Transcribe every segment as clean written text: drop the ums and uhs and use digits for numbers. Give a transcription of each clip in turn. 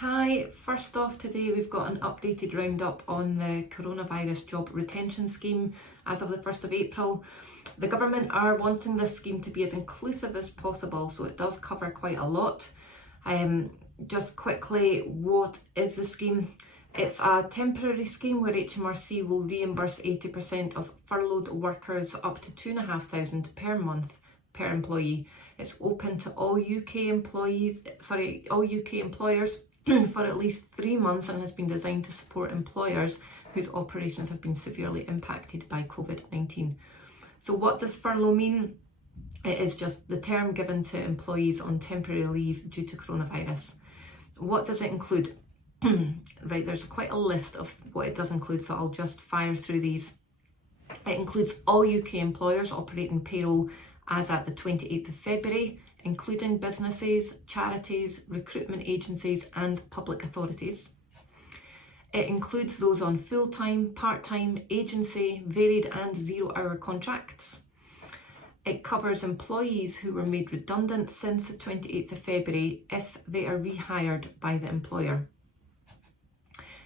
Hi, first off today we've got an updated roundup on the coronavirus job retention scheme as of the 1st of April. The government are wanting this scheme to be as inclusive as possible, so it does cover quite a lot. Just quickly, what is the scheme? It's a temporary scheme where HMRC will reimburse 80% of furloughed workers up to £2,500 per month per employee. It's open to all UK employers for at least 3 months and has been designed to support employers whose operations have been severely impacted by COVID-19. So what does furlough mean? It is just the term given to employees on temporary leave due to coronavirus. What does it include? Right, there's quite a list of what it does include, so I'll just fire through these. It includes all UK employers operating payroll as at the 28th of February, including businesses, charities, recruitment agencies and public authorities. It includes those on full-time, part-time, agency, varied and zero-hour contracts. It covers employees who were made redundant since the 28th of February if they are rehired by the employer.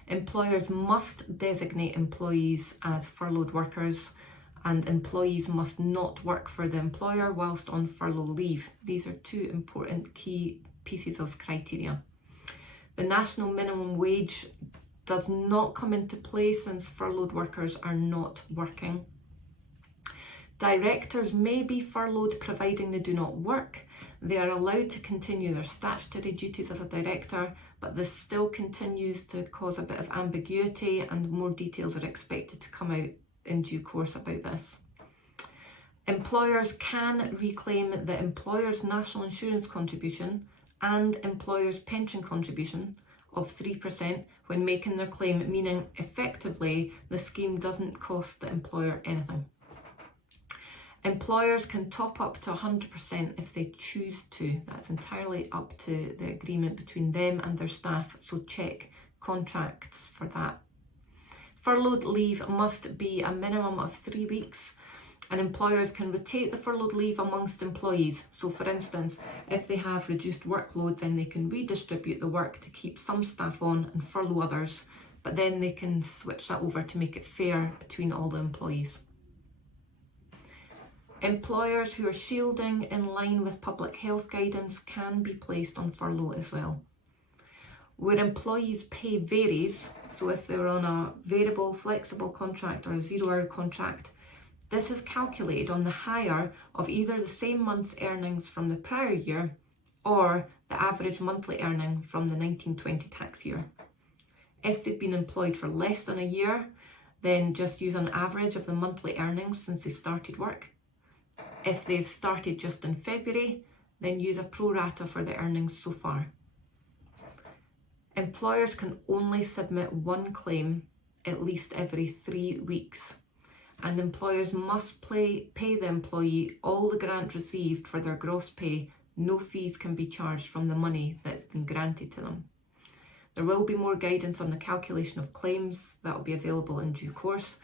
Employers must designate employees as furloughed workers, and employees must not work for the employer whilst on furlough leave. These are two important key pieces of criteria. The national minimum wage does not come into play since furloughed workers are not working. Directors may be furloughed providing they do not work. They are allowed to continue their statutory duties as a director, but this still continues to cause a bit of ambiguity, and more details are expected to come out in due course about this. Employers can reclaim the employer's national insurance contribution and employer's pension contribution of 3% when making their claim, meaning effectively the scheme doesn't cost the employer anything. Employers can top up to 100% if they choose to. That's entirely up to the agreement between them and their staff, so check contracts for that. Furloughed leave must be a minimum of 3 weeks, and employers can rotate the furloughed leave amongst employees. So for instance, if they have reduced workload, then they can redistribute the work to keep some staff on and furlough others, but then they can switch that over to make it fair between all the employees. Employers who are shielding in line with public health guidance can be placed on furlough as well. Where employees' pay varies, so if they're on a variable, flexible contract or a zero-hour contract, this is calculated on the higher of either the same month's earnings from the prior year or the average monthly earning from the 1920 tax year. If they've been employed for less than a year, then just use an average of the monthly earnings since they started work. If they've started just in February, then use a pro rata for the earnings so far. Employers can only submit one claim at least every 3 weeks, and employers must pay the employee all the grant received for their gross pay. No fees can be charged from the money that's been granted to them. There will be more guidance on the calculation of claims that will be available in due course,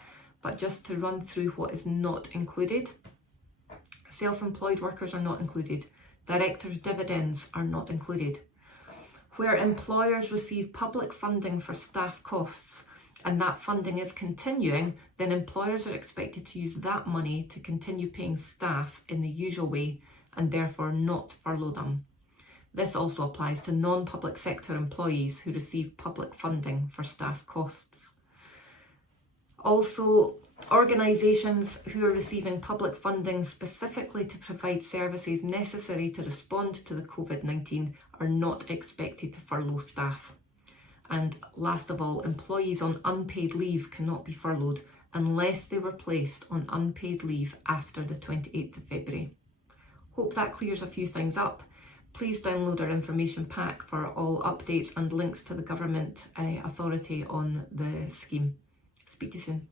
but just to run through what is not included. Self-employed workers are not included. Directors' dividends are not included. Where employers receive public funding for staff costs and that funding is continuing, then employers are expected to use that money to continue paying staff in the usual way and therefore not furlough them. This also applies to non-public sector employees who receive public funding for staff costs. Also, organisations who are receiving public funding specifically to provide services necessary to respond to the COVID-19 are not expected to furlough staff. And last of all, employees on unpaid leave cannot be furloughed unless they were placed on unpaid leave after the 28th of February. Hope that clears a few things up. Please download our information pack for all updates and links to the government authority on the scheme. Speak to you soon.